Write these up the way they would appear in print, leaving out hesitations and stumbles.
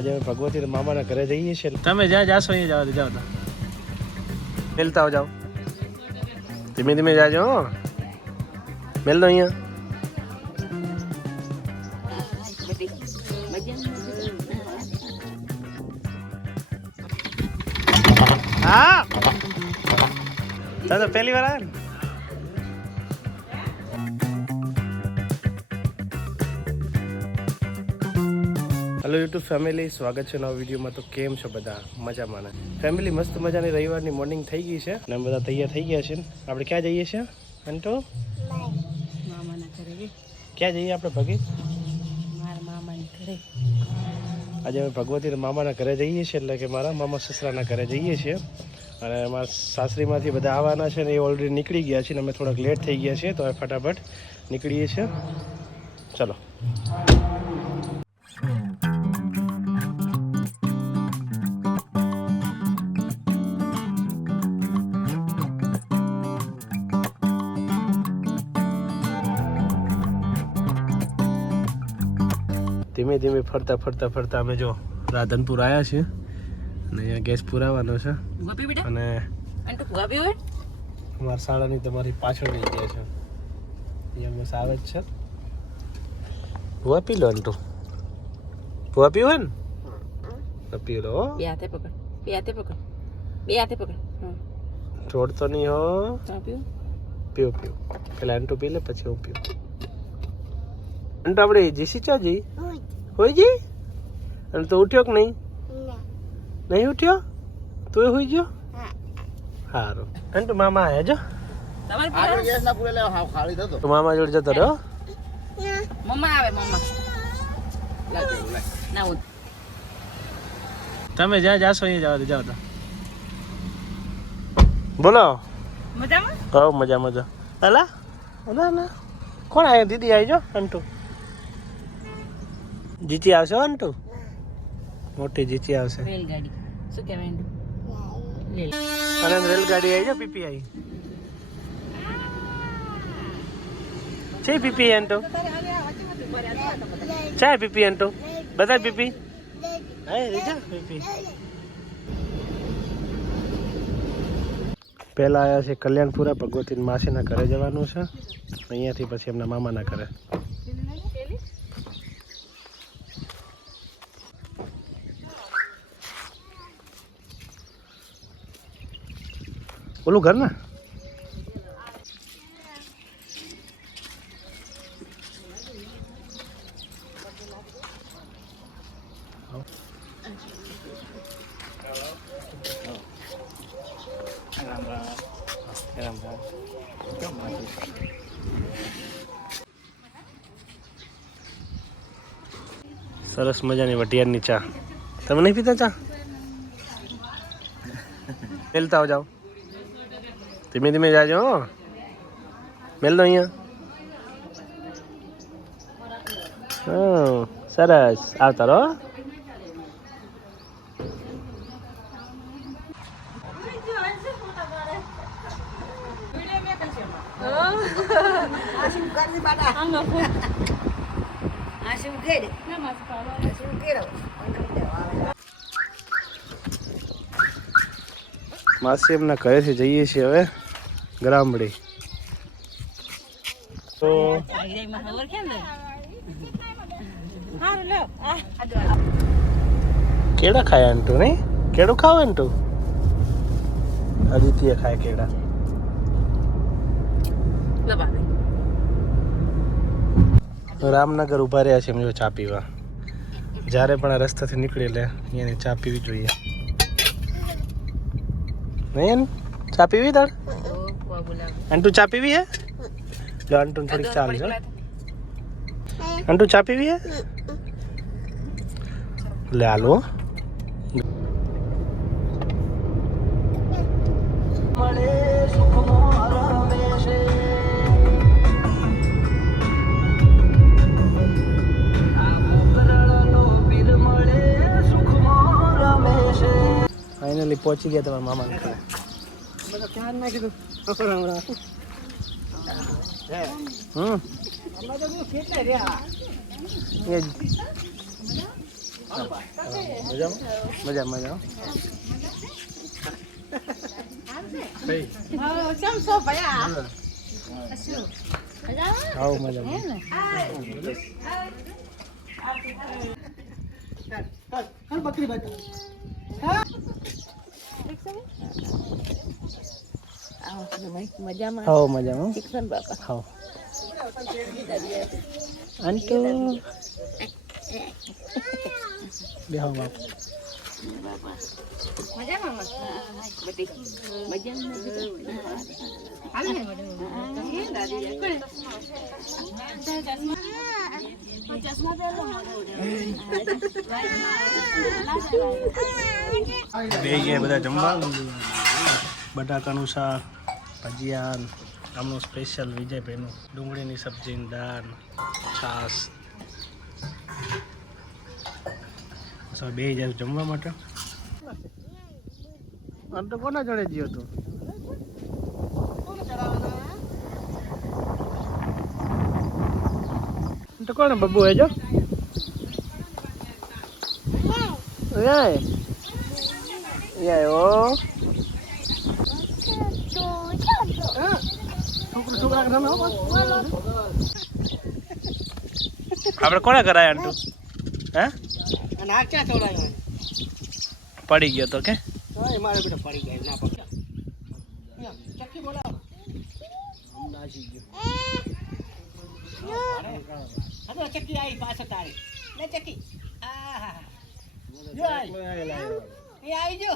આજે અમે ભગવતી મામાના ઘરે જઈએ છીએ. તમે જ્યાં જાશો અહીંયા જવા જાઓ. મેલતા જાઓ, ધીમે ધીમે જાજો. મેલ દો અહીંયા. હા તો પહેલી વાર આવે ને. હેલો યુટ્યુબ ફેમિલી, સ્વાગત છે નવા વિડીયોમાં. તો કેમ છો બધા? મજામાં ને ફેમિલી? મસ્ત મજાની રવિવારની મોર્નિંગ થઈ ગઈ છે અને બધા તૈયાર થઈ ગયા છે. આપણે ક્યાં જઈએ છીએ અંટો? મામાના ઘરે. ક્યાં જઈએ આપણે ભગી? મારા મામાના ઘરે. આજે અમે ભગવતી મામાના ઘરે જઈએ છીએ, એટલે કે મારા મામા સસરાના ઘરે જઈએ છીએ. અને મારા સાસરીમાંથી બધા આવવાના છે ને એ ઓલરેડી નીકળી ગયા છે ને અમે થોડાક લેટ થઈ ગયા છીએ, તો હવે ફટાફટ નીકળીએ છીએ. ચલો. ધીમે ધીમે ફરતા ફરતા અમે જો રાધનપુર આવ્યા છીએ અને અહીંયા ગેસ પુરાવાનો છે. અને અમારા શાળાની તમારી પાછળ લઈ ગયા છે. અહીંયા બસ આવે જ છે. ભૂવા પી લો અંટુ. ભૂવા પીવો ને તો પી લો. બે હાથે પકડ, બે હાથે પકડ, બે હાથે પકડ. છોડતો નહીં હો. પીવું પીવું પેલા અંટુ પી લે પછી હું પીવું. અંટુ આપણે જીસી ચા જઈ હોય જી? અને તો ઉઠ્યો કે નહીં? નહીં ઉઠ્યો? તું હોઈ ગયો? સારું. અંટુ મામા આવ્યા જો. તો મામા જોડે જતો રહ્યો. મમ્મા આવે, મમ્મા. તમે જ્યાં જાશો અહીંયા જવા જાઓ. તો બોલો. મજામાં? હા મજા મજા. અલા ના કોણ આવ્યા? દીદી આવી જો. અંટુ જીચી આવશે હો. અંટુ મોટી જીચી આવશે. રેલગાડી શું કહેવાય? અને રેલગાડી આવી જો. પીપી આવી છે. પીપી અંટુ ચાય પીપી. અંટુ બધા પીપી. હા રીજા પીપી. પહેલા આવ્યા છે કલ્યાણપુરા. ભગવતી માસીના ઘરે જવાનું છે. અહીંયાથી પછી એમના મામાના ઘરે. ઓલું ઘર ના સરસ મજાની વટિયારની ચા. તમે નહીં પીતા ચા? મેલતા જાઓ, ધીમે ધીમે જાજો. મેલ દો અહીંયા. સરસ. આવતા રહો. માસી એમના ઘરેથી જઈએ છીએ હવે ગ્રામડી. તો કેળા ખાય અંટુ? નહીં કેળું ખાવ અંટુ? આદિત્ય ખાય કેળા. રામનગર ઉભા રહ્યા છે એમ જો ચા પીવા. જ્યારે પણ આ રસ્તાથી નીકળે એટલે અહીંયાની ચા પીવી જોઈએ. નહીં ચા પીવી તાર? અંટુ ચા પીવી હે? જો અંટુ થોડીક ચાલ છે. અંટુ ચા પીવી હે? લે આલો. ફાઇનલી પહોંચી ગયા તમારા મામાને ઘરે. મજા મજા આવો મજા બકરી બાજુ મજામાં આવો મજામાં શિક્ષણ બાપા આવો અંટુ બેહો બાપ મજામાં બધી બે ગયા બધા જમવા બટાકાનું શાક ભજીયા આમનું સ્પેશિયલ વિજયભાઈનું ડુંગળીની સબ્જી દાળ છાશ બે જાય જમવા માટે આમ તો કોના જોડે ગયો હતો તો કોણ બબ્બુ હે જો ઓ આપણે કોને કરાય અંટુ હે નાક ક્યાં ચોડાયો પડી ગયો તો કે મારે બેટા પડી ગયા ના પડી ચક્કી બોલાવો નાસી ગયો ચક્કી આવી પાછળ તારી લે ચક્કી આ જો આવી જો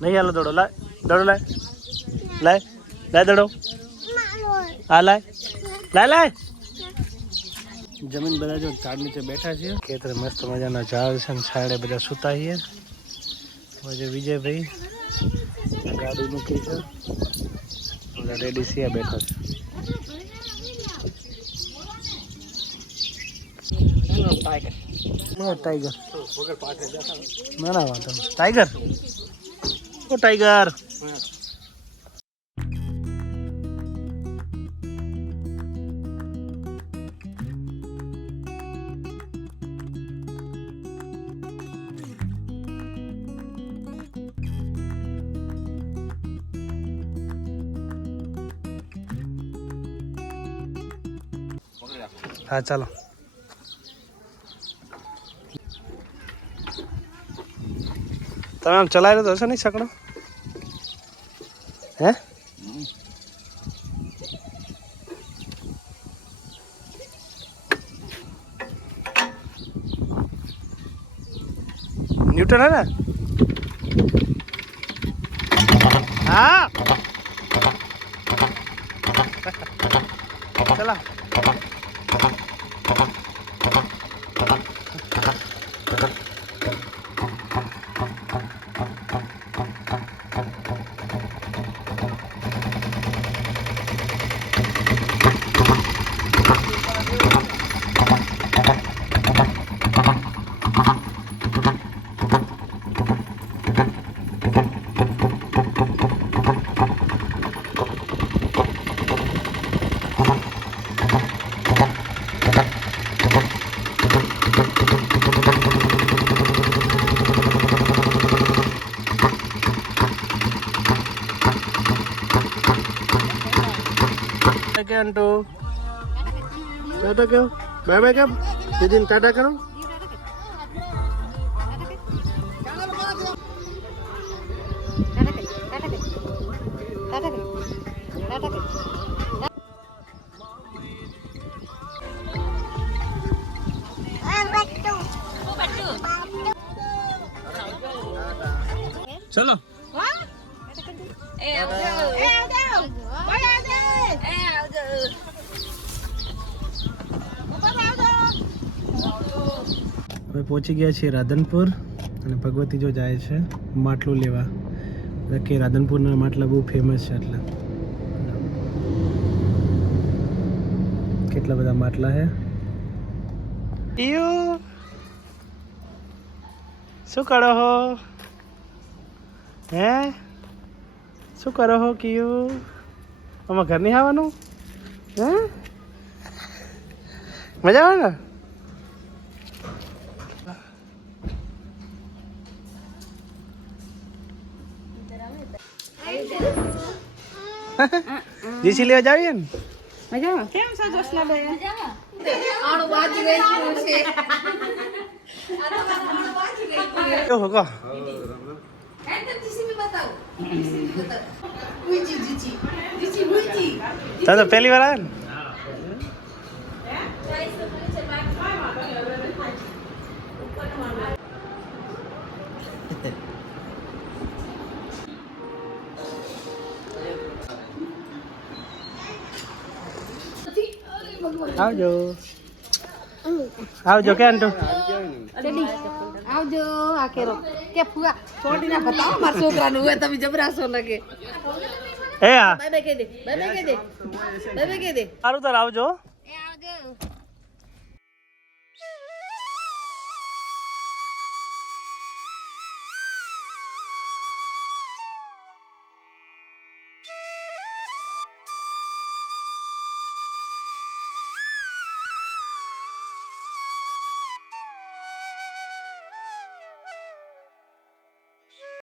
નહીં હાલો દોડો લાય દોડો લાય લાય લાય દોડો હા લાય લાય લાય જમીન બધા જો ઝાડ નીચે બેઠા છીએ ખેતરે મસ્ત મજાના ઝાડ છે ને છાયડે બધા સૂતા છીએ હવે વિજયભાઈ ગાડી મૂકી છે બધા રેડી છીએ બેઠા છે ટાઈગર ના ના વાંધો નહીં ટાઈગર ઓ ટાઈગર હા ચાલો તમે આમ ચલાવેલો તો હશે નહીં સકડો હે ન્यूटन है ना हाँ चला अंटू टाटा क्यों बाय बाय क्या दीदी टाटा करो चलो હવે પહોંચી ગયા છીએ રાધનપુર અને ભગવતી જો જાય છે માટલું લેવા કે રાધનપુરના માટલા બહુ ફેમસ છે એટલે કેટલા બધા માટલા હે શું કરો હો હે શું કરો હો કિયું આમાં ઘર નહીં આવવાનું હા મજા આવે ને જીસી લેવા જાવીએ ને મજામાં કેમ છો જોશના બેન કેવું હકો તમે તો પહેલી વાર આવ્યા ને આવજો આવજો કે આંટો આવજો આ કેરો કે ફુવા છોડી ના બતાવો મારા છોકરાનું હોય તમે જબરાસો લાગે એ હા બાય બાય કહી દે બાય બાય કહી દે બાય બાય કહી દે સારું તાર આવજો એ આવજો